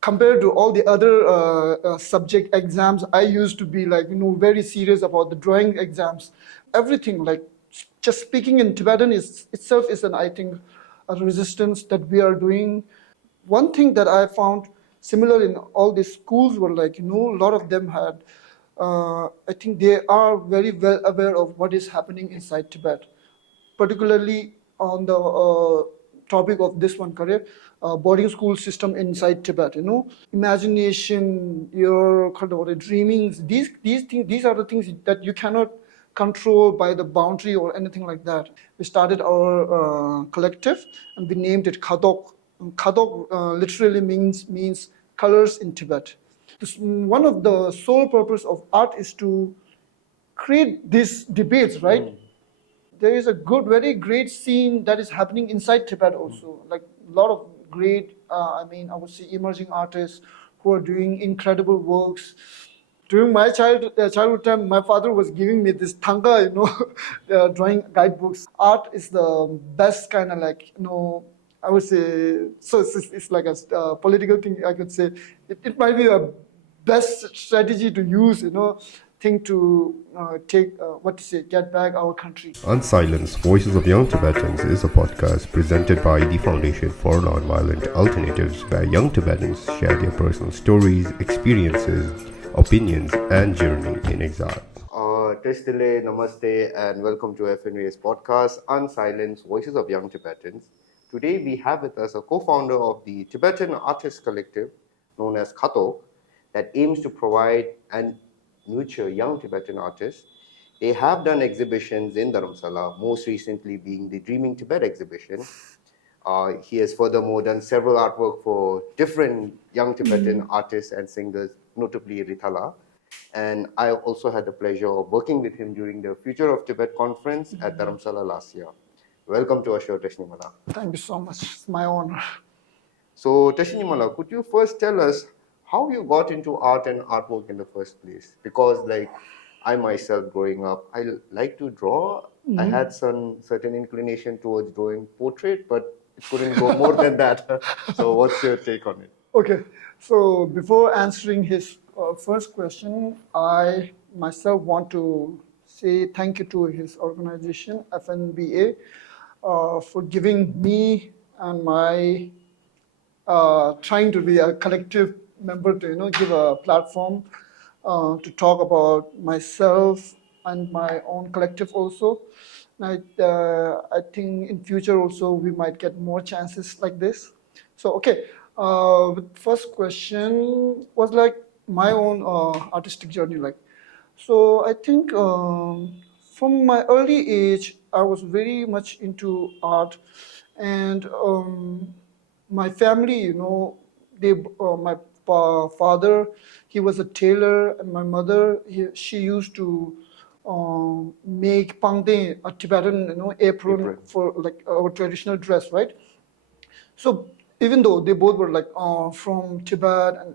compared to all the other subject exams, I used to be like, very serious about the drawing exams. Everything, like just speaking in Tibetan is itself is an, I think, a resistance that we are doing. One thing that I found similar in all these schools were like, a lot of them had, I think they are very well aware of what is happening inside Tibet, particularly on the topic of this one, correct? Boarding school system inside Tibet, imagination, your kind of dreamings, these are the things that you cannot control by the boundary or anything like that. We started our collective and we named it Khadhok. Khadhok literally means colors in Tibet. One of the sole purpose of art is to create these debates, right? There is a very great scene that is happening inside Tibet also. Like a lot of great, I would say emerging artists who are doing incredible works. During my childhood time, my father was giving me this tanga, drawing guidebooks. Art is the best kind of like, I would say, so it's like a political thing, I could say. It might be a best strategy to use, thing to get back our country. Unsilenced, Voices of Young Tibetans is a podcast presented by the Foundation for Nonviolent Alternatives, where young Tibetans share their personal stories, experiences, opinions, and journey in exile. Testile, Namaste, and welcome to FNV's podcast, Unsilenced, Voices of Young Tibetans. Today we have with us a co-founder of the Tibetan Artists Collective, known as Khadhok, that aims to provide and nurture young Tibetan artists. They have done exhibitions in Dharamshala, most recently being the Dreaming Tibet exhibition. He has furthermore done several artwork for different young Tibetan artists and singers, notably Rithala. And I also had the pleasure of working with him during the Future of Tibet conference at Dharamshala last year. Welcome to our show, Tashi Nyima. Thank you so much. It's my honor. So, Tashi Nyima, could you first tell us how you got into art and artwork in the first place? Because I myself growing up, I like to draw. I had some certain inclination towards drawing portrait, but it couldn't go more than that. So what's your take on it? Okay, so before answering his first question, I myself want to say thank you to his organization, FNBA, for giving me and my trying to be a collective member to give a platform to talk about myself and my own collective also. I think in future also we might get more chances like this. So okay, first question was like my own artistic journey. So I think from my early age I was very much into art, and my family, my father, he was a tailor, and my mother, she used to make pangde, a Tibetan, apron for like our traditional dress, right? So even though they both were like from Tibet and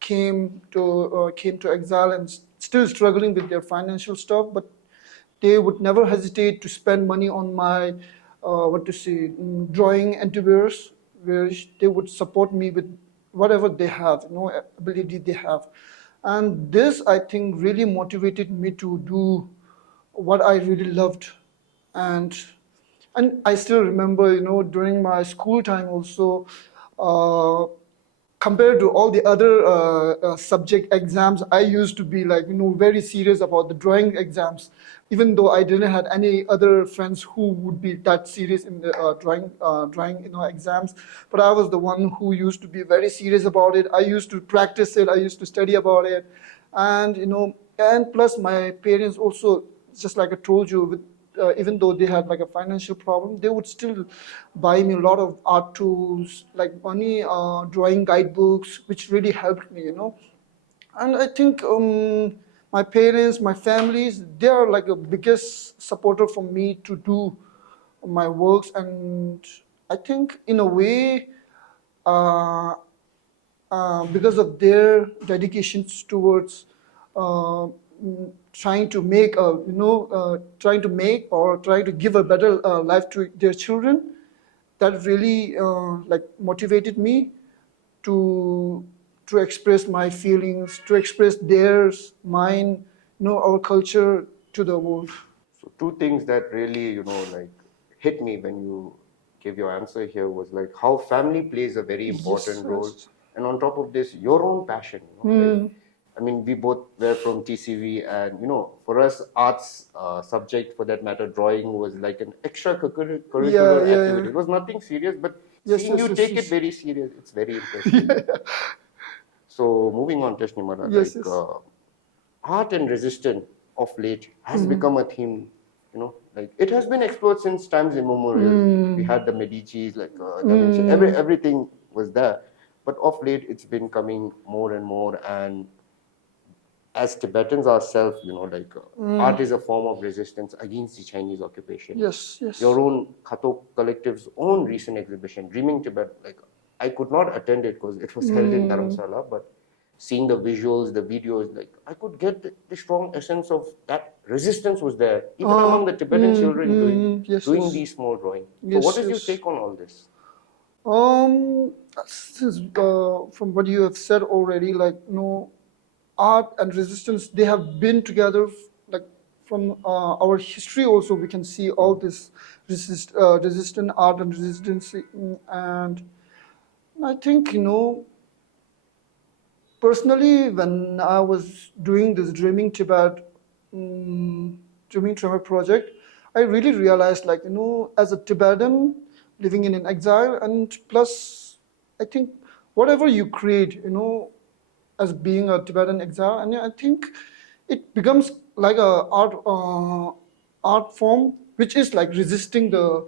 came to exile and still struggling with their financial stuff, but they would never hesitate to spend money on my drawing endeavors, where they would support me with whatever they have, ability they have. And this, I think, really motivated me to do what I really loved. And I still remember, during my school time also, compared to all the other subject exams, I used to be like, very serious about the drawing exams, even though I didn't have any other friends who would be that serious in the drawing exams. But I was the one who used to be very serious about it. I used to practice it. I used to study about it. And, and plus my parents also, just like I told you, with even though they had like a financial problem, they would still buy me a lot of art tools, like money, drawing guidebooks, which really helped me, And I think my parents, my families, they are like the biggest supporter for me to do my works. And I think in a way, because of their dedications towards trying to make give a better life to their children, that really motivated me to to express my feelings, to express theirs, mine, our culture to the world. So two things that really, like hit me when you gave your answer here was like how family plays a very important role. Yes. And on top of this, your own passion. Like, I mean, we both were from TCV, and for us, arts subject for that matter, drawing was like an extracurricular activity. It was nothing serious, but seeing you take it very serious, it's very interesting. So moving on, Tashi Nyima, art and resistance of late has become a theme. Like it has been explored since times immemorial. We had the Medicis, like Dharamshala, everything was there. But of late, it's been coming more and more. And as Tibetans ourselves, art is a form of resistance against the Chinese occupation. Yes. Your own Khadhok collective's own recent exhibition, Dreaming Tibet, like I could not attend it because it was held in Dharamshala, but seeing the visuals, the videos, like I could get the strong essence of that resistance was there, even among the Tibetan children doing these small drawings. So what is your take on all this? From what you have said already, art and resistance, they have been together, like from our history also, we can see all this resistant art and resistance. And I think, personally, when I was doing this Dreaming Tibet project, I really realized, as a Tibetan living in an exile, and plus, I think whatever you create, as being a Tibetan exile, and I think it becomes like a art form which is like resisting the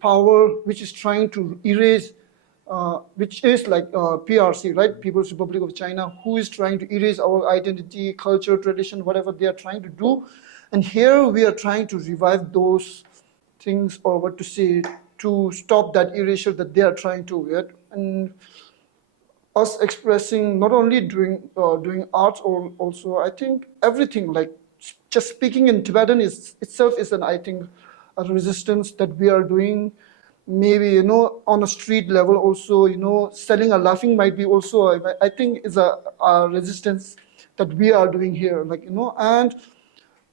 power, which is trying to erase, which is like PRC, right? People's Republic of China, who is trying to erase our identity, culture, tradition, whatever they are trying to do. And here we are trying to revive those things, or to stop that erasure that they are trying to get. And us expressing, not only doing art, or also I think everything, like just speaking in Tibetan itself is I think a resistance that we are doing. Maybe on a street level also, selling a laughing might be also, I think is a resistance that we are doing here, and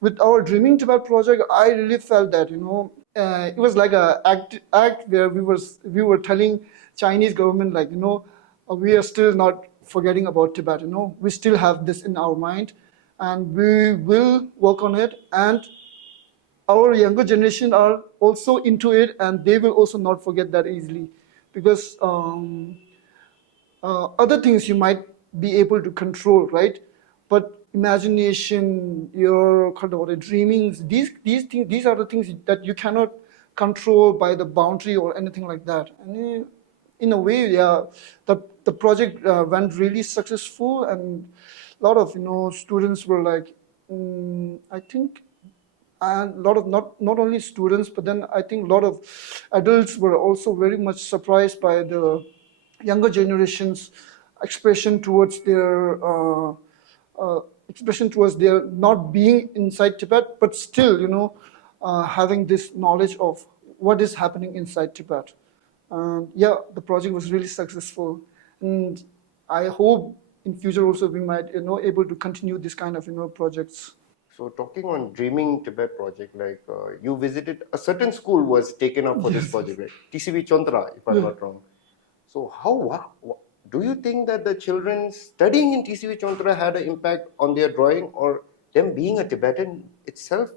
with our Dreaming Tibet project, I really felt that it was like a act where we were telling Chinese government, we are still not forgetting about Tibet. We still have this in our mind, and we will work on it. And our younger generation are also into it, and they will also not forget that easily, because other things you might be able to control, right? But imagination, your kind of dreamings, these things, these are the things that you cannot control by the boundary or anything like that. And in a way, the project went really successful, and a lot of students were like, I think, and a lot of not only students, but then I think a lot of adults were also very much surprised by the younger generation's expression towards their not being inside Tibet, but still, having this knowledge of what is happening inside Tibet. The project was really successful, and I hope in future also we might, able to continue this kind of, projects. So talking on Dreaming Tibet project, like you visited a certain school was taken up for this project, right? TCV Chontra, if I'm not wrong. So do you think that the children studying in TCV Chontra had an impact on their drawing, or them being a Tibetan itself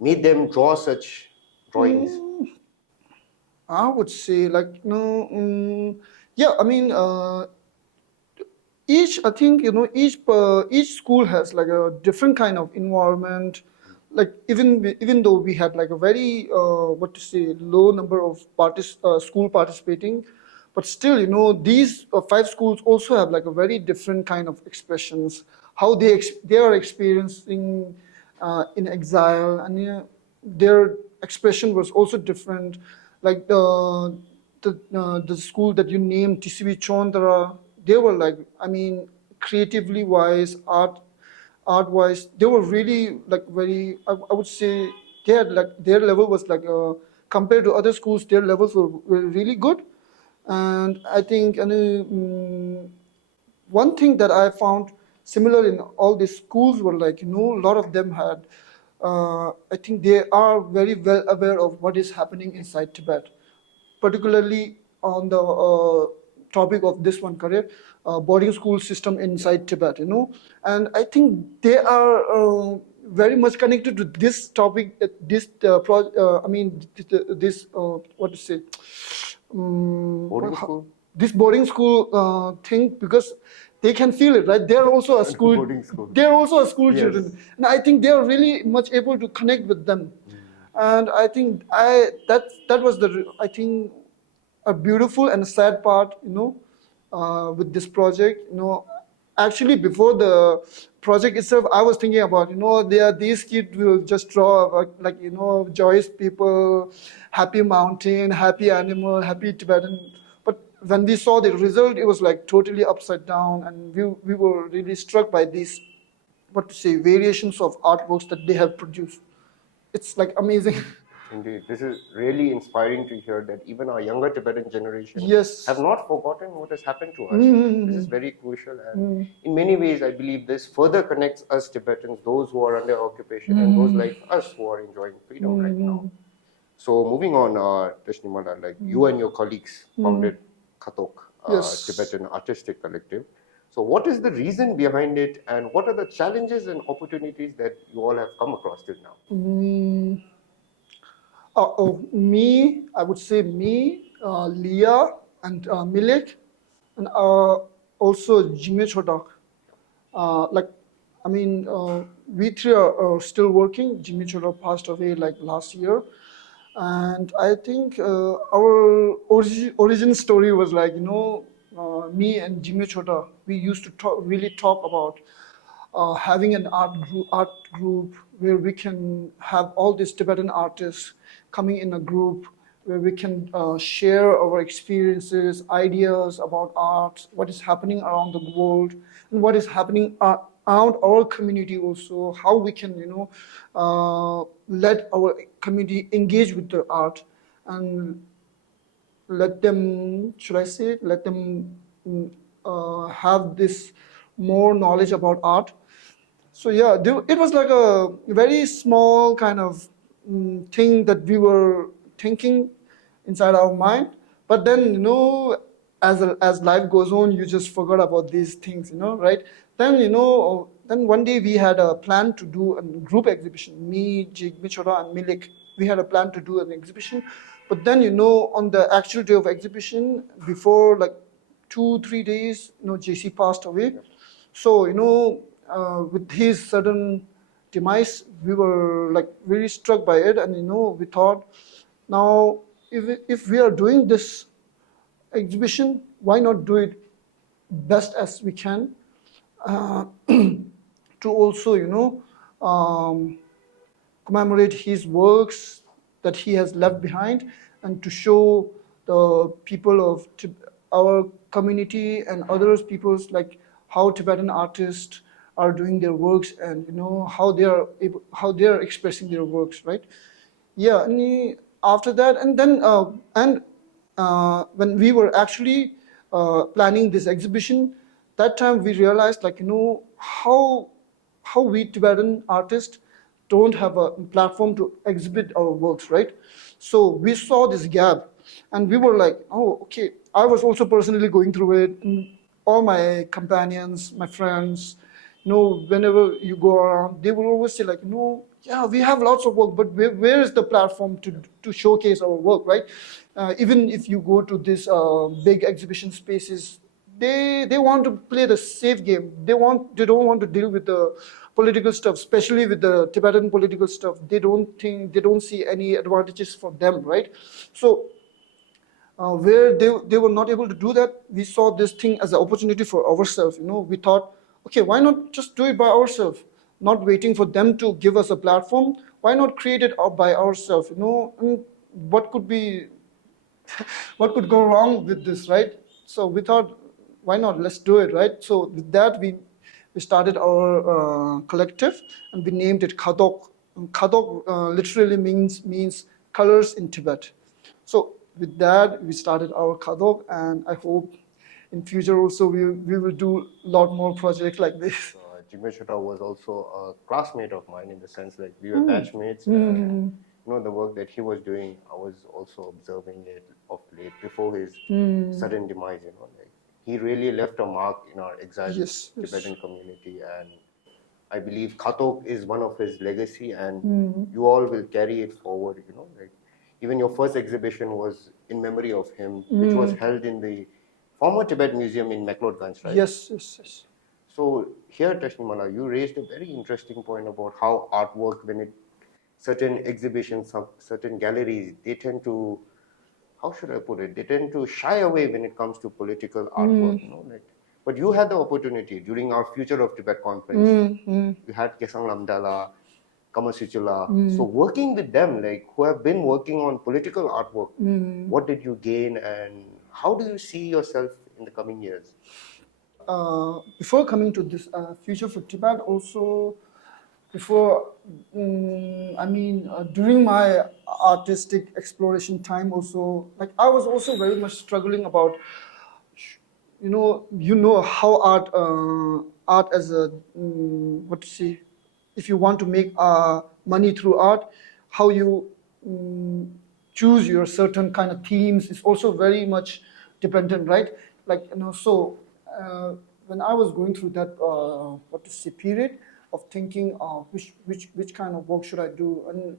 made them draw such drawings? I would say each school has like a different kind of environment. Like even though we had like a very low number of school participating, but still these 5 schools also have like a very different kind of expressions, how they are experiencing in exile, and their expression was also different. Like the school that you named, TCV Chondra, they were like, creatively wise, art wise, they were really like very, I would say they had like their level was like compared to other schools, their levels were really good. And I think one thing that I found similar in all these schools were like, a lot of them had, I think they are very well aware of what is happening inside Tibet, particularly on the topic of this one career, boarding school system inside Tibet, and I think they are very much connected to this topic, what to say, Boarding school? this boarding school thing, because they can feel it, right? They're also a school. Boarding school. They're also a school Yes. children, and I think they are really much able to connect with them. And I think that was I think a beautiful and a sad part, with this project. Actually before the project itself, I was thinking about, these kids will just draw like, joyous people, happy mountain, happy animal, happy Tibetan. But when we saw the result, it was like totally upside down, and we were really struck by these, what to say, variations of artworks that they have produced. It's like amazing. Indeed, this is really inspiring to hear that even our younger Tibetan generation Yes. have not forgotten what has happened to us. This is very crucial, and in many ways, I believe this further connects us Tibetans, those who are under occupation, and those like us who are enjoying freedom right now. So, moving on, Tashi Nyima, like you and your colleagues founded Khadhok Yes. Tibetan Artistic Collective. So, what is the reason behind it, and what are the challenges and opportunities that you all have come across till now? I would say me, Leah, and Melak, and also Jimmy Chodak. We three are still working. Jimmy Chodak passed away like last year. And I think our origin story was like, me and Jimmy Chota, we used to really talk about having an art group where we can have all these Tibetan artists coming in a group where we can share our experiences, ideas about art, what is happening around the world, and what is happening around our community also, how we can, let our community engage with the art and let them, have this more knowledge about art. So yeah, it was like a very small kind of thing that we were thinking inside our mind. But then, as life goes on, you just forgot about these things, right? Then, then one day we had a plan to do a group exhibition. Me, Jigme Chora, and Milik, we had a plan to do an exhibition. But then, on the actual day of exhibition, before like 2-3 days, JC passed away. So, with his sudden demise, we were like very struck by it, and we thought, now if we are doing this exhibition, why not do it best as we can, to also commemorate his works that he has left behind, and to show the people of our community and others peoples like how Tibetan artists are doing their works, and how they are expressing their works, right? Yeah, and after that, and then when we were actually planning this exhibition, that time we realized, like, how we Tibetan artists don't have a platform to exhibit our works, right? So we saw this gap, and we were like, oh, okay. I was also personally going through it, and all my companions, my friends, whenever you go around, they will always say, like, yeah, we have lots of work, but where is the platform to showcase our work, right? Even if you go to these big exhibition spaces, they want to play the safe game. They don't want to deal with the political stuff, especially with the Tibetan political stuff. They don't see any advantages for them, right? So where they were not able to do that, we saw this thing as an opportunity for ourselves. We thought, okay, why not just do it by ourselves, not waiting for them to give us a platform? Why not create it by ourselves? And what could go wrong with this, right? So we thought, why not? Let's do it, right? So with that, we started our collective, and we named it Khadhok. Khadhok literally means colors in Tibet. So with that, we started our Khadhok, and I hope in future also we will do a lot more projects like this. Jimmy was also a classmate of mine in the sense like we were batchmates. And, the work that he was doing, I was also observing it of late before his sudden demise. Like he really left a mark in our exiled Tibetan community, and I believe Khadhok is one of his legacy, and you all will carry it forward. Like even your first exhibition was in memory of him, which was held in the former Tibet Museum in McLeodganj, right? Yes. So here, Tashi Nyima, you raised a very interesting point about how artwork, when it certain exhibitions, certain galleries, they tend to, how should I put it? They tend to shy away when it comes to political artwork. Like, but you had the opportunity during our Future of Tibet conference. You had Kesang Lamdala, Kamasuchula. So working with them, like who have been working on political artwork, what did you gain, and how do you see yourself in the coming years? Before coming to this Future for Tibet, also during my artistic exploration time, also like I was also very much struggling about, how art as a what to say, if you want to make money through art, how you choose your certain kind of themes is also very much dependent, right? Like so when I was going through that period of thinking which kind of work should I do, and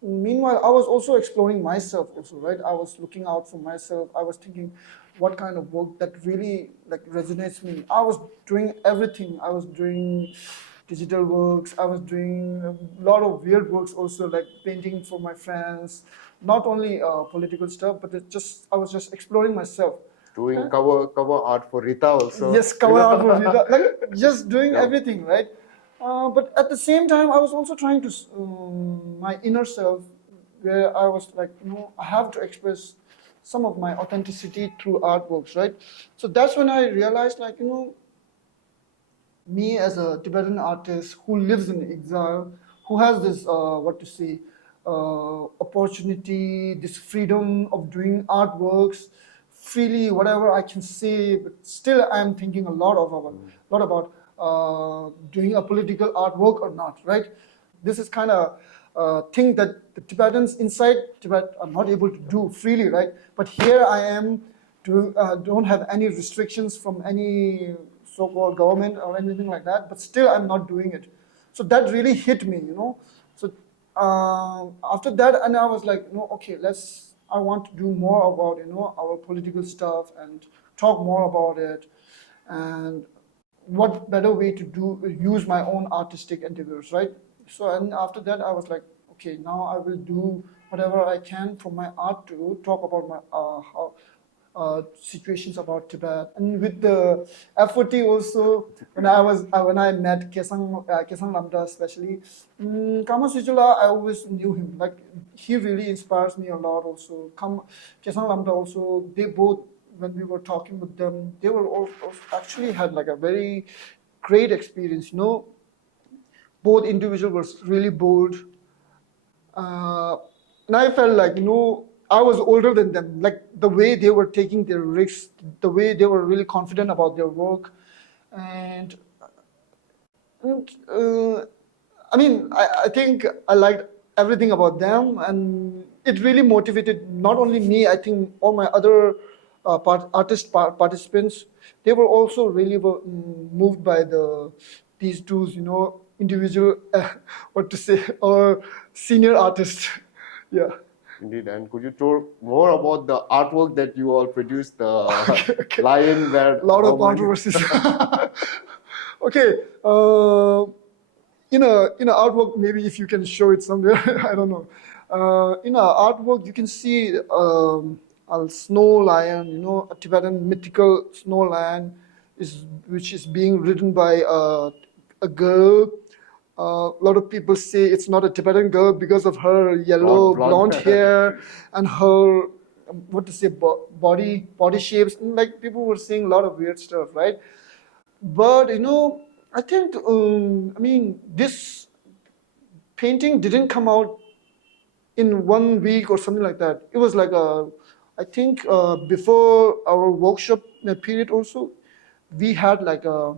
meanwhile I was also exploring myself also, right? I was looking out for myself. I was thinking what kind of work that really like resonates me. I was doing everything. I was doing digital works. I was doing a lot of weird works also, like painting for my friends, not only political stuff, but I was just exploring myself. Doing cover art for Rita also. Yes, cover art for Rita. Like just doing everything, right? But at the same time, I was also trying to my inner self, where I was like, I have to express some of my authenticity through artworks, right? So that's when I realized, like, me as a Tibetan artist who lives in exile, who has this opportunity, this freedom of doing artworks freely, whatever I can say, but still I'm thinking a lot about doing a political artwork or not, right? This is kind of thing that the Tibetans inside Tibet are not able to do freely, right? But here I am, don't have any restrictions from any so-called government or anything like that, but still I'm not doing it. So that really hit me, So after that, and I was like, okay, I want to do more about, our political stuff and talk more about it. And what better way to use my own artistic endeavors, right? So, and after that, I was like, okay, now I will do whatever I can from my art to talk about my situations about Tibet. And with the FOT also, when I met Kesang Lamda especially, Kamasuchula, I always knew him. Like, he really inspires me a lot also. Kesang Lamda also, they both, when we were talking with them, they were also actually had like a very great experience, Both individuals were really bold. And I felt like, I was older than them. Like the way they were taking their risks, the way they were really confident about their work. And I think I liked everything about them. And it really motivated not only me, I think all my other participants. They were also really moved by these two, individual, or senior artists. Yeah. Indeed, and could you talk more about the artwork that you all produced, the lion where... A lot of controversies. Okay. In a artwork, maybe if you can show it somewhere, I don't know. In a artwork, you can see a snow lion, a Tibetan mythical snow lion, which is being ridden by a girl. A lot of people say it's not a Tibetan girl because of her yellow blonde hair and her body shapes. And like people were saying a lot of weird stuff, right? But I think this painting didn't come out in 1 week or something like that. It was like I think before our workshop period also, we had like a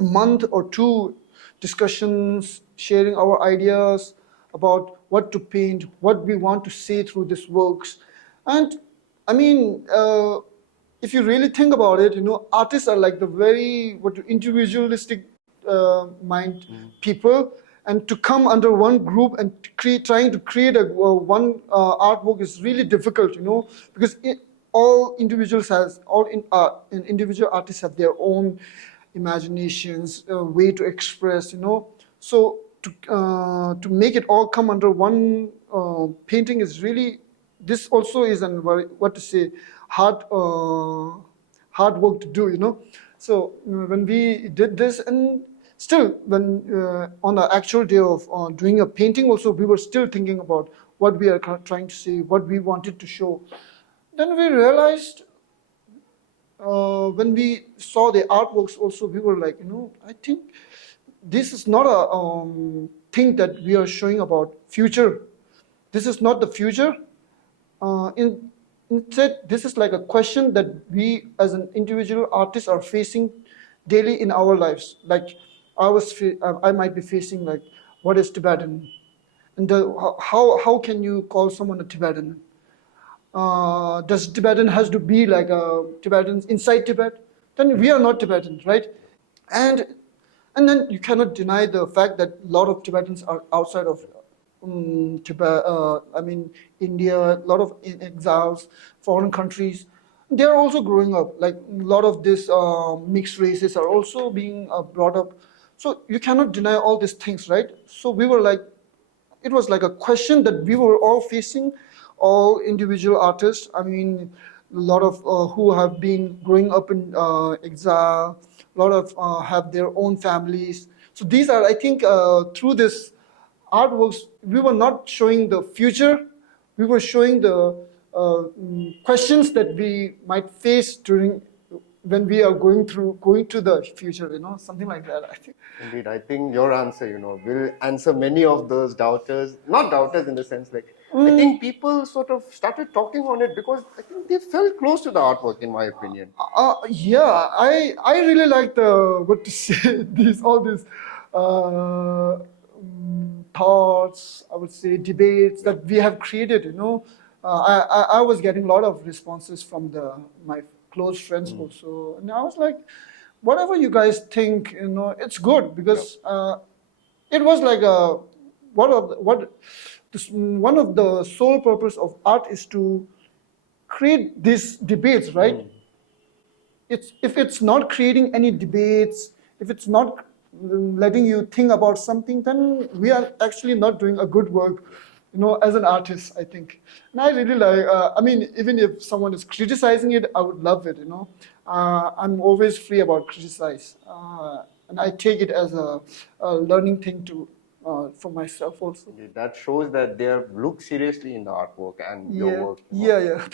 month or two discussions, sharing our ideas about what to paint, what we want to say through these works. And I mean, if you really think about it, artists are like the very individualistic mind people, and to come under one group and trying to create a one artwork is really difficult, because all individuals has all individual artists have their own imaginations, way to express, So to make it all come under one painting is really, this also is an very, what to say, hard work to do, So when we did this, and still when on the actual day of doing a painting also, we were still thinking about what we are trying to say, what we wanted to show. Then we realized when we saw the artworks also, we were like, I think this is not a thing that we are showing about future. This is not the future. Instead, this is like a question that we as an individual artist are facing daily in our lives. Like I might be facing like, what is Tibetan? And how can you call someone a Tibetan? Does Tibetan has to be like a Tibetans inside Tibet? Then we are not Tibetans, right? And then you cannot deny the fact that a lot of Tibetans are outside of Tibet. India. A lot of exiles, foreign countries. They are also growing up. Like a lot of these mixed races are also being brought up. So you cannot deny all these things, right? So we were like, it was like a question that we were all facing, all individual artists. I mean, a lot of who have been growing up in exile, a lot of have their own families. So these are, I think, through this artworks, we were not showing the future, we were showing the questions that we might face during when we are going to the future, something like that, I think. Indeed, I think your answer, will answer many of those doubters. Not doubters in the sense like, I think people sort of started talking on it because I think they felt close to the artwork, in my opinion. Yeah, I really like the, what to say, all these thoughts, I would say, debates that we have created, I was getting a lot of responses from my close friends also. And I was like, whatever you guys think, it's good, because it was like one of the sole purpose of art is to create these debates, right? If it's not creating any debates, if it's not letting you think about something, then we are actually not doing a good work, as an artist, I think. And I really like, even if someone is criticizing it, I would love it, I'm always free about criticize. And I take it as a learning thing for myself also. That shows that they have looked seriously in the artwork and your work. Yeah.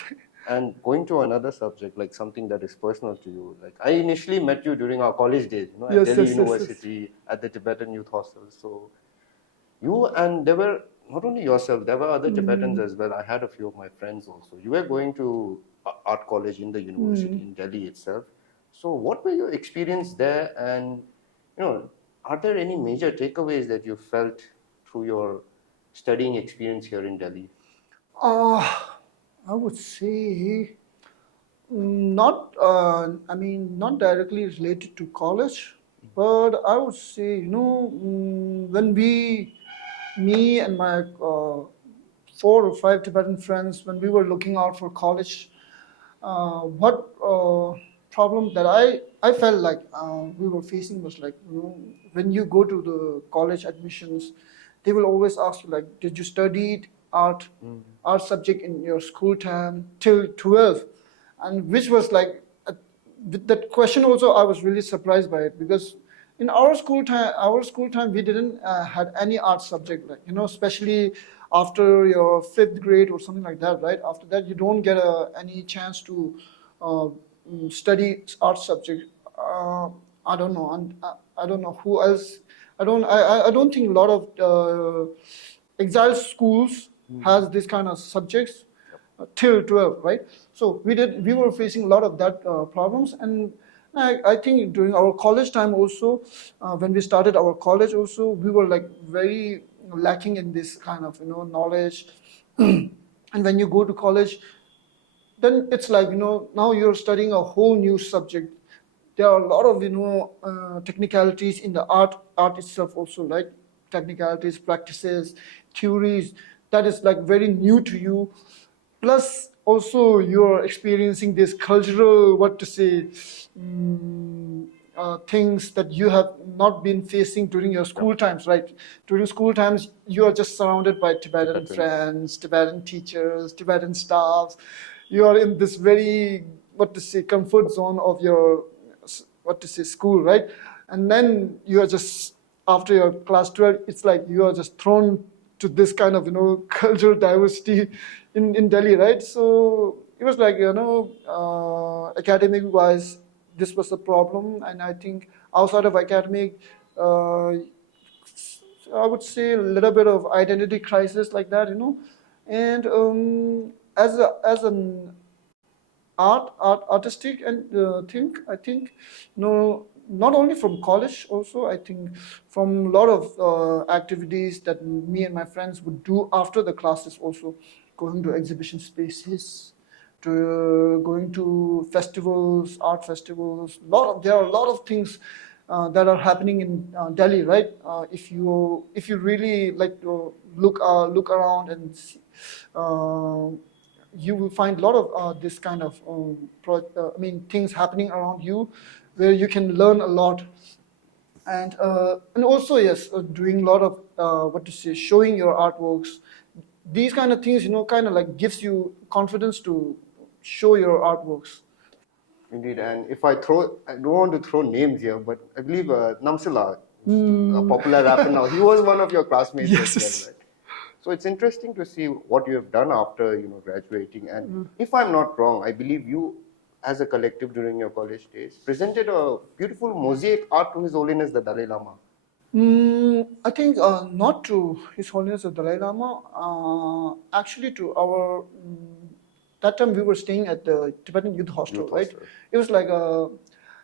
And going to another subject, like something that is personal to you, like I initially met you during our college days, at Delhi University, at the Tibetan Youth Hostel. So you, and there were not only yourself, there were other Tibetans as well. I had a few of my friends also. You were going to art college in the university in Delhi itself. So what were your experience there? And, are there any major takeaways that you felt through your studying experience here in Delhi? I would say not not directly related to college, but I would say, when me and my 4 or 5 Tibetan friends, when we were looking out for college, what problem that I felt like we were facing was like, when you go to the college admissions, they will always ask you like, did you study art subject in your school time till 12? And which was like, with that question also, I was really surprised by it, because in our school time we didn't had any art subject, like, especially after your 5th grade or something like that, right? After that you don't get any chance to study art subject. I don't know, and I don't know who else. I don't think a lot of exile schools has this kind of subjects. till 12, right? So we were facing a lot of that problems, and I think during our college time also, when we started our college also, we were like very lacking in this kind of knowledge. And when you go to college, then it's like now you're studying a whole new subject. There are a lot of technicalities in the art itself also, like technicalities, practices, theories that is like very new to you. Plus also you're experiencing this cultural, what to say, things that you have not been facing during your school times, right? During school times, you are just surrounded by Tibetan Tibetans. friends, Tibetan teachers, Tibetan staffs. You are in this very, what to say, comfort zone of your, what to say, school, right? And then you are just, after your class 12, it's like you are just thrown to this kind of, cultural diversity in Delhi, right? So it was like, academic wise, this was the problem. And I think outside of academic, I would say a little bit of identity crisis like that, And as an artistic and I think not only from college, also I think from a lot of activities that me and my friends would do after the classes, also going to exhibition spaces, to going to festivals, art festivals. There are a lot of things that are happening in Delhi, right? If you really like to look around and see, you will find a lot of this kind of things happening around you, where you can learn a lot. And also, yes, doing a lot of what to say, showing your artworks. These kind of things, kind of like gives you confidence to show your artworks. Indeed, and if I don't want to throw names here, but I believe Namsala, a popular rapper now, he was one of your classmates as well, Yes. right? So it's interesting to see what you have done after graduating. And if I'm not wrong, I believe you, as a collective during your college days, presented a beautiful mosaic art to His Holiness the Dalai Lama. I think not to His Holiness the Dalai Lama. Actually, to our that time we were staying at the Tibetan Youth Hostel, Youth right? hostel. It was like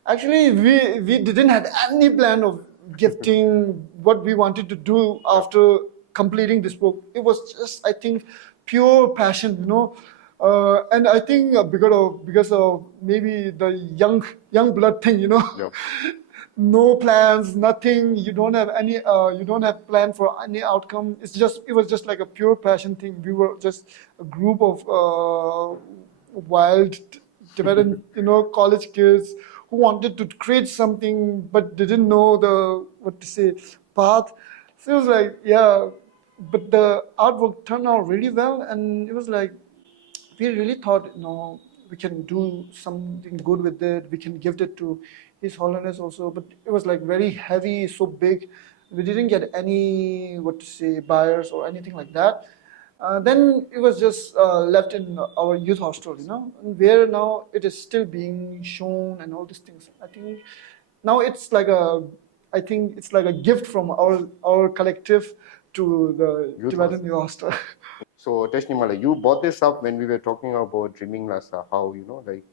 actually we didn't have any plan of gifting what we wanted to do after completing this book. It was just, I think, pure passion. And I think because of maybe the young blood thing. Yeah. No plans, nothing. You don't have any. You don't have plan for any outcome. It was just like a pure passion thing. We were just a group of wild Tibetan, college kids who wanted to create something but didn't know the what to say path. So it was like, yeah, but the artwork turned out really well, and it was like we really thought, we can do something good with it. We can gift it to His Holiness also. But it was like very heavy, so big. We didn't get any, what to say, buyers or anything like that. Then it was just left in our youth hostel, and where now it is still being shown and all these things. I think now I think it's like a gift from our collective to the Youth Tibetan youth hostel. So, Tashi Nyima, you brought this up when we were talking about Dreaming Lhasa, how, like,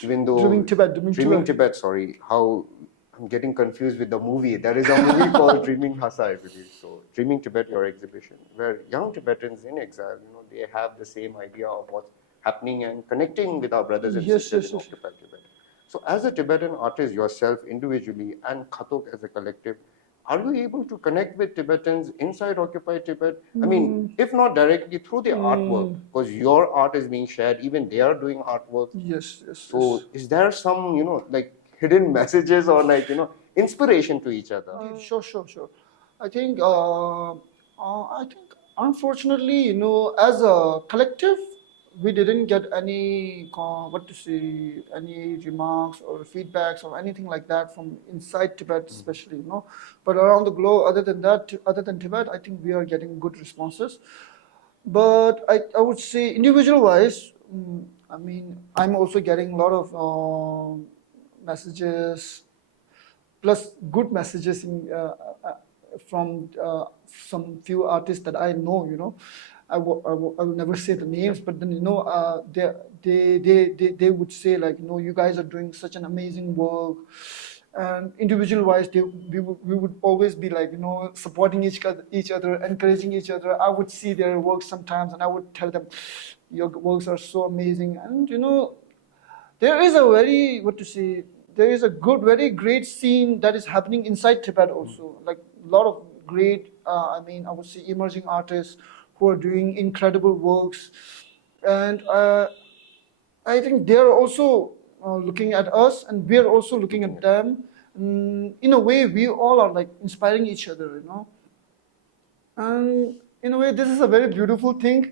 even though Dreaming Tibet. sorry, how I'm getting confused with the movie. There is a movie called Dreaming Lhasa, I believe. So, Dreaming Tibet, your exhibition, where young Tibetans in exile, they have the same idea of what's happening and connecting with our brothers and Yes, sisters yes, in yes. occupied Tibet. So, as a Tibetan artist yourself individually and Khadhok as a collective, are you able to connect with Tibetans inside occupied Tibet? I mean, if not directly through their artwork, because your art is being shared, even they are doing artwork. Yes, yes. So, is there some, like hidden messages or like, inspiration to each other? Sure. I think, unfortunately, as a collective, we didn't get any, any remarks or feedbacks or anything like that from inside Tibet, especially, But around the globe, other than Tibet, I think we are getting good responses. But I would say individual wise, I'm also getting a lot of messages, plus good messages from some few artists that I know, I will never say the names, but then they would say like, you guys are doing such an amazing work, and individual wise, we would always be like, supporting each other, encouraging each other. I would see their work sometimes, and I would tell them, your works are so amazing, and there is a very, what to say, there is a good, very great scene that is happening inside Tibet also. Like a lot of great, I would say, emerging artists who are doing incredible works, and I think they are also looking at us, and we are also looking at them. In a way, we all are like inspiring each other. And in a way, this is a very beautiful thing.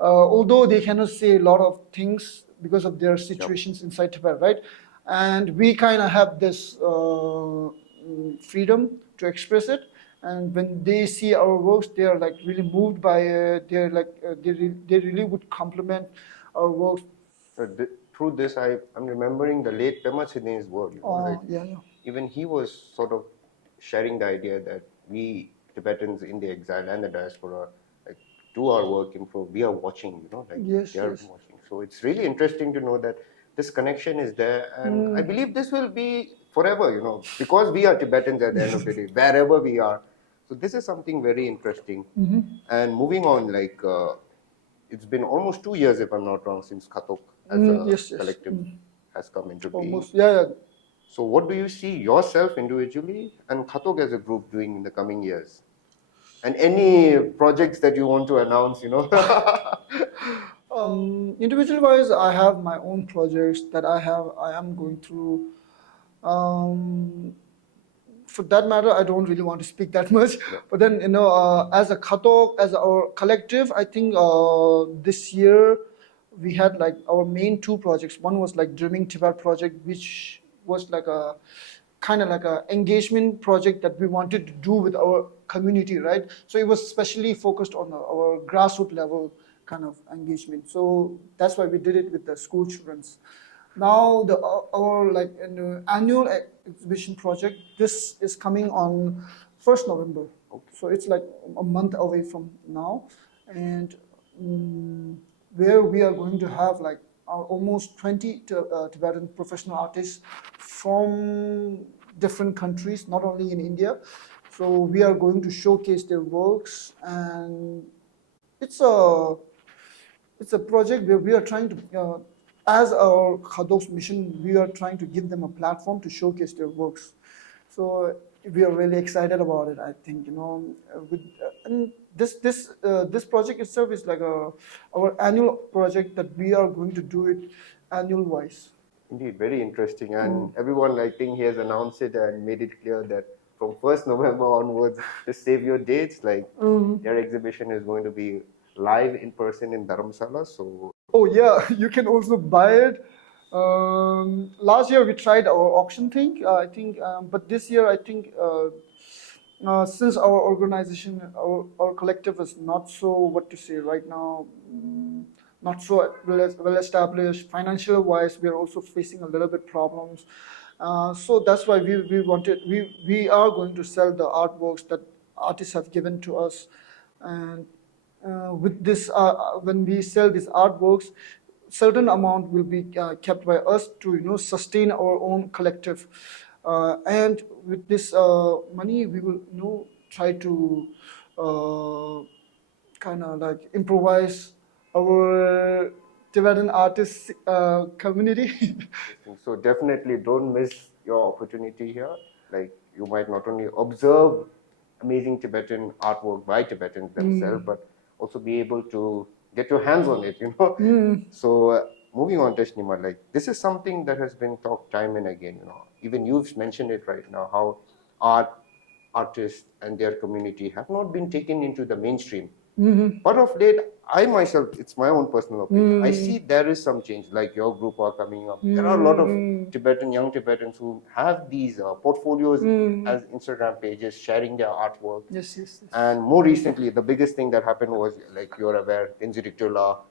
Although they cannot say a lot of things because of their situations inside Tibet, right? And we kind of have this freedom to express it. And when they see our works, they are like really moved by it. They're like they really would compliment our works. So through this, I'm remembering the late Pema Sidney's work. Yeah. Even he was sort of sharing the idea that we Tibetans in the exile and the diaspora like do our work in pro. We are watching, Yes, they are yes. watching. So it's really interesting to know that this connection is there, and I believe this will be forever, because we are Tibetans at the end of the day, wherever we are. So this is something very interesting. And moving on, like it's been almost 2 years, if I'm not wrong, since Khadhok as a Yes. collective has come into being. Almost, yeah. So what do you see yourself individually and Khadhok as a group doing in the coming years? And any projects that you want to announce, Individual wise, I have my own projects that I am going through. For that matter, I don't really want to speak that much. But then, as a Khadhok, as our collective, I think this year we had like our main two projects. One was like Dreaming Tibet project, which was like a kind of like a engagement project that we wanted to do with our community, right? So it was specially focused on our grassroots level kind of engagement. So that's why we did it with the school childrens. Now our like annual exhibition project, this is coming on 1st November. So it's like a month away from now, and where we are going to have like almost 20 Tibetan professional artists from different countries, not only in India. So we are going to showcase their works, and it's a project where we are trying to, as our Khadhok's mission, we are trying to give them a platform to showcase their works. So we are really excited about it. I think and this project itself is like our annual project that we are going to do it annual wise. Indeed, very interesting. And everyone, I think, he has announced it and made it clear that from 1st November onwards, just save your dates. Like their exhibition is going to be live in person in Dharamshala. So oh yeah, you can also buy it. Last year we tried our auction thing, I think, but this year I think since our organization, our collective is not so, what to say right now, not so well established financial wise, we are also facing a little bit problems. So that's why we are going to sell the artworks that artists have given to us, and with this, when we sell these artworks, certain amount will be kept by us to sustain our own collective, and with this money we will try to kind of like improvise our Tibetan artist community. So definitely don't miss your opportunity here. Like you might not only observe amazing Tibetan artwork by Tibetans themselves, but also be able to get your hands on it, So moving on, Tashi Nyima, like this is something that has been talked time and again, Even you've mentioned it right now, how artists and their community have not been taken into the mainstream. But of late, I myself, it's my own personal opinion, I see there is some change, like your group are coming up. There are a lot of young Tibetans who have these portfolios as Instagram pages, sharing their artwork. Yes. And more recently, the biggest thing that happened was, like you're aware, Tenzin,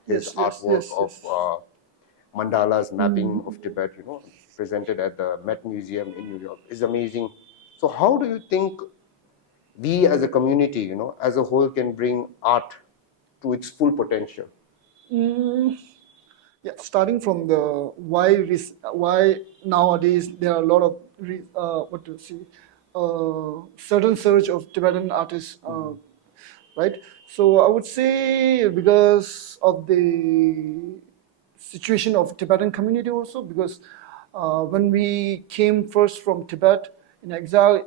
his artwork of mandalas, mapping of Tibet, presented at the Met Museum in New York, is amazing. So how do you think we as a community, as a whole, can bring art to its full potential? Yeah, starting from the why nowadays there are a lot of sudden surge of Tibetan artists, right? So I would say because of the situation of Tibetan community also, because when we came first from Tibet in exile,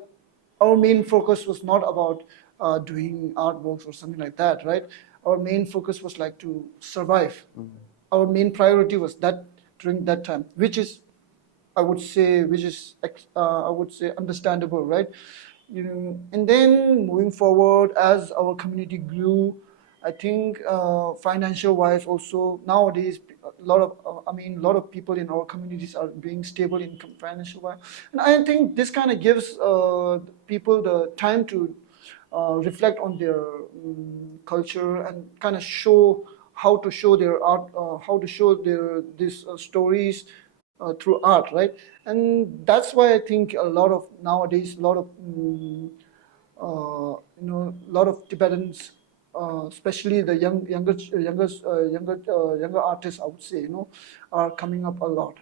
our main focus was not about doing artworks or something like that, right? Our main focus was like to survive. Our main priority was that during that time, which is, I would say, understandable, right? And then moving forward, as our community grew, I think financial wise also nowadays a lot of people in our communities are being stable in financial wise, and I think this kind of gives people the time to reflect on their culture and kind of show how to show their art, how to show their these stories through art, right? And that's why I think a lot of nowadays, a lot of a lot of Tibetans, especially the younger artists, I would say, are coming up a lot.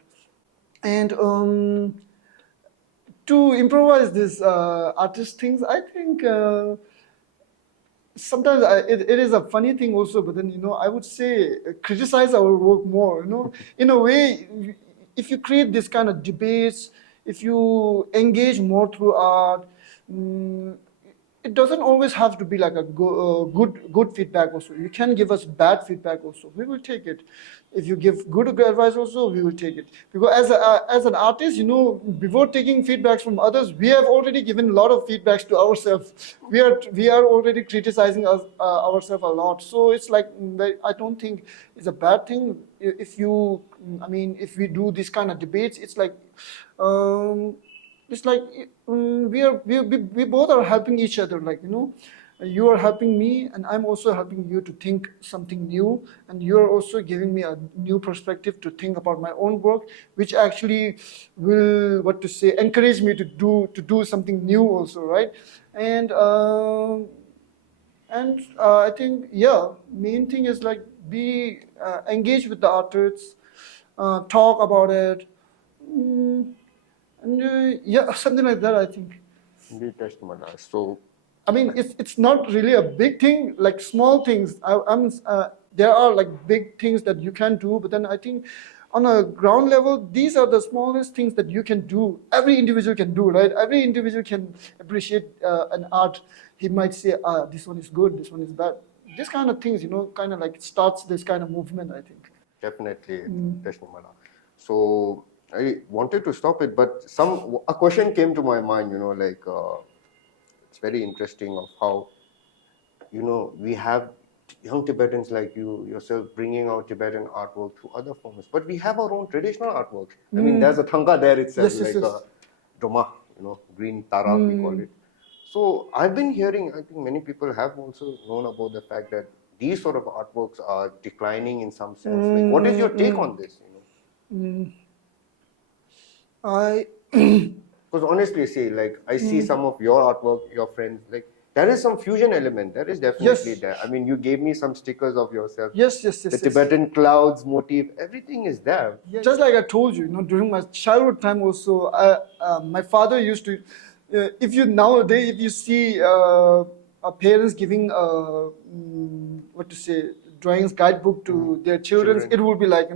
And to improvise these artist things, I think sometimes it is a funny thing also, but then I would say criticize our work more. In a way, if you create this kind of debates, if you engage more through art. It doesn't always have to be like a good feedback also. You can give us bad feedback also. We will take it. If you give good advice also, we will take it. Because as an artist, before taking feedbacks from others, we have already given a lot of feedbacks to ourselves. We are already criticizing ourselves a lot. So it's like, I don't think it's a bad thing if we do this kind of debates. It's like. We both are helping each other, you are helping me and I'm also helping you to think something new, and you are also giving me a new perspective to think about my own work, which actually will encourage me to do something new also, right? And I think main thing is like be engaged with the artists, talk about it. Something like that, I think. Indeed, Tashi Nyima. So, it's not really a big thing, like small things. There are like big things that you can do, but then I think on a ground level, these are the smallest things that you can do. Every individual can do, right? Every individual can appreciate an art. He might say, this one is good, this one is bad. This kind of things, kind of like starts this kind of movement, I think. Definitely, Tashi Nyima. So, I wanted to stop it, but a question came to my mind, it's very interesting of how, we have young Tibetans like you yourself bringing out Tibetan artwork through other forms, but we have our own traditional artwork. There's a thanga there itself, yes. a doma, green tara we call it. So I've been hearing, I think many people have also known about the fact that these sort of artworks are declining in some sense. Like, what is your take on this? Because honestly, I see some of your artwork, your friends, there is some fusion element. That is definitely there. You gave me some stickers of yourself. Yes. The Tibetan clouds motif, everything is there. Just like I told you, during my childhood time also, my father used to. If you see parents giving drawings guidebook to their children, it would be like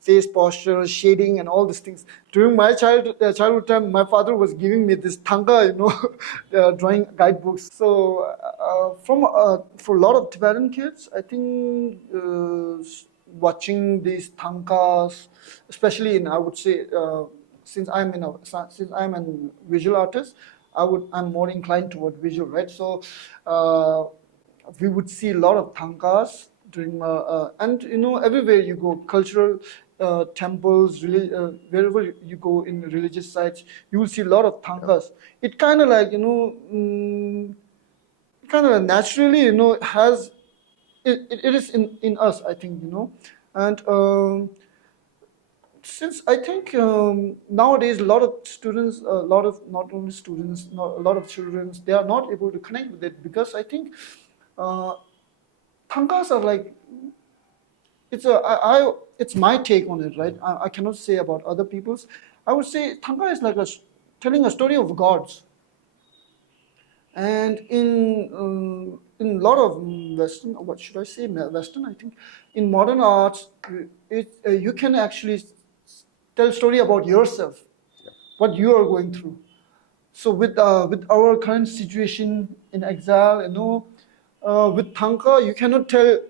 face posture, shading, and all these things. During my childhood time, my father was giving me this thanga, drawing guidebooks. So for a lot of Tibetan kids, I think watching these thangas, especially I would say. Since I'm a visual artist, I'm more inclined toward visual, right? So we would see a lot of thangas during and everywhere you go, cultural temples, wherever you go in religious sites, you will see a lot of thangas. It kind of like naturally has it is in us, I think, and. Since I think nowadays a lot of students, a lot of not only students, a lot of children, they are not able to connect with it, because I think tankas are like, it's my take on it, right? I cannot say about other people's. I would say tanka is like telling a story of gods. And in a lot of Western, what should I say, Western, I think, in modern arts, you can actually tell story about yourself, what you are going through. So with our current situation in exile, with tanka, you cannot tell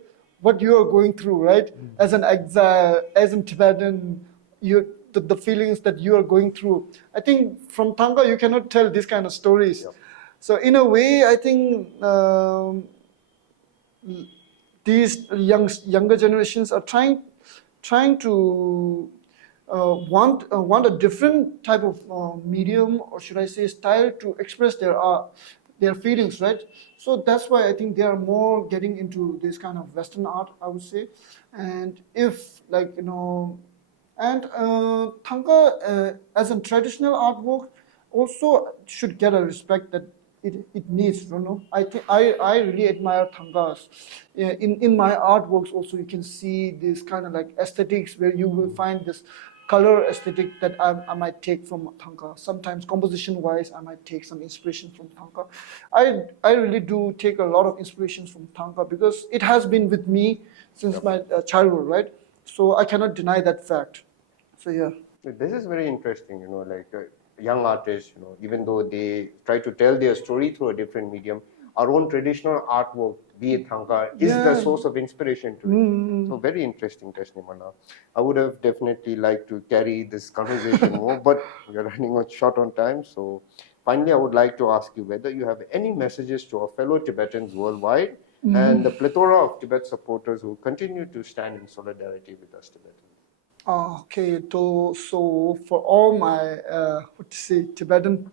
what you are going through, right? As an exile, as a Tibetan, the feelings that you are going through. I think from tanka you cannot tell these kind of stories. Yep. So in a way, I think these younger generations are trying to want a different type of medium, or should I say style, to express their feelings, right? So that's why I think they are more getting into this kind of Western art, I would say. And if and tanka as a traditional artwork also should get a respect that it needs. I think I really admire tangas. In my artworks also, you can see this kind of like aesthetics where you will find this color aesthetic that I might take from tanka. Sometimes composition wise, I might take some inspiration from tanka. I really do take a lot of inspirations from tanka because it has been with me since my childhood, right? So I cannot deny that fact. So yeah. This is very interesting, like young artists, even though they try to tell their story through a different medium, our own traditional artwork, be it Thangka, is the source of inspiration to it. So very interesting, Tashi Nyima. I would have definitely liked to carry this conversation more, but we are running short on time. So finally, I would like to ask you whether you have any messages to our fellow Tibetans worldwide and the plethora of Tibet supporters who continue to stand in solidarity with us Tibetans. Okay, so for all my Tibetan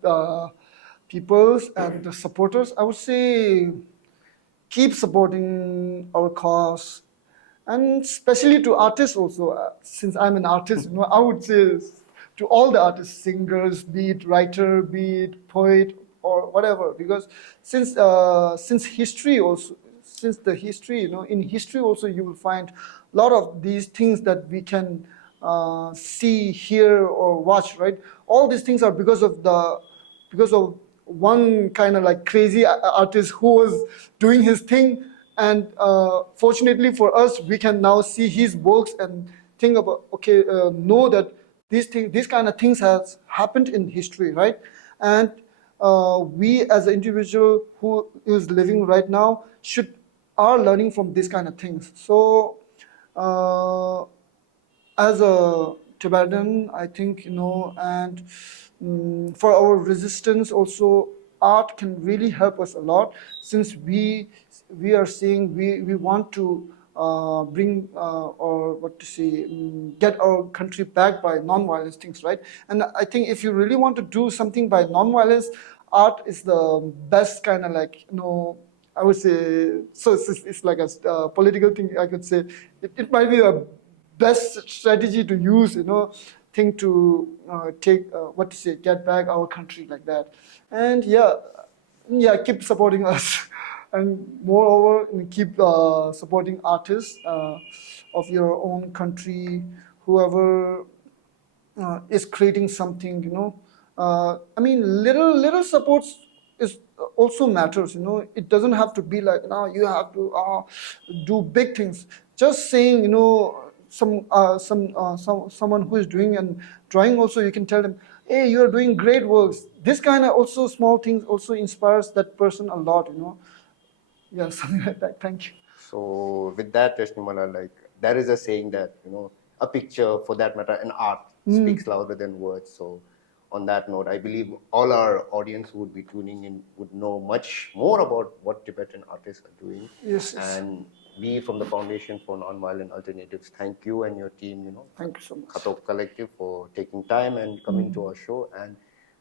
peoples and the supporters, I would say keep supporting our cause, and especially to artists also. Since I'm an artist, I would say to all the artists, singers, be it writer, be it poet, or whatever, because since history also, since the history, in history also you will find a lot of these things that we can see, hear, or watch, right? All these things are because of one kind of like crazy artist who was doing his thing, and fortunately for us, we can now see his works and think about, know that these kind of things has happened in history, right? And we as an individual who is living right now are learning from these kind of things. So as a Tibetan, I think, and for our resistance also, art can really help us a lot, since we are saying we want to bring or get our country back by non-violence things, right? And I think if you really want to do something by non-violence, art is the best kind of like, I would say, so it's like a political thing, I could say. It might be a best strategy to use, thing to get back our country like that. And keep supporting us. And moreover, keep supporting artists of your own country, whoever is creating something, I mean, little supports is also matters, It doesn't have to be like, now you have to do big things. Just saying, someone who is doing and drawing also, you can tell them, hey, you are doing great works. This kind of also small things also inspires that person a lot, Yeah, something like that. Thank you. So with that, Tashi Nyima, like there is a saying that, a picture, for that matter, an art speaks louder than words. So on that note, I believe all our audience who would be tuning in would know much more about what Tibetan artists are doing. Yes. And we from the Foundation for Nonviolent Alternatives thank you and your team, Thank you so much. Khadhok Collective, for taking time and coming to our show. And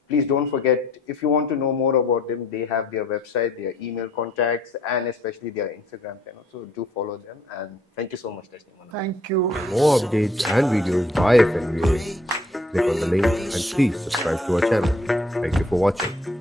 please don't forget, if you want to know more about them, they have their website, their email contacts, and especially their Instagram channel. So do follow them. And thank you so much, Tashi Nyima. Thank you. More updates and videos by FNVA. Click on the link and please subscribe to our channel. Thank you for watching.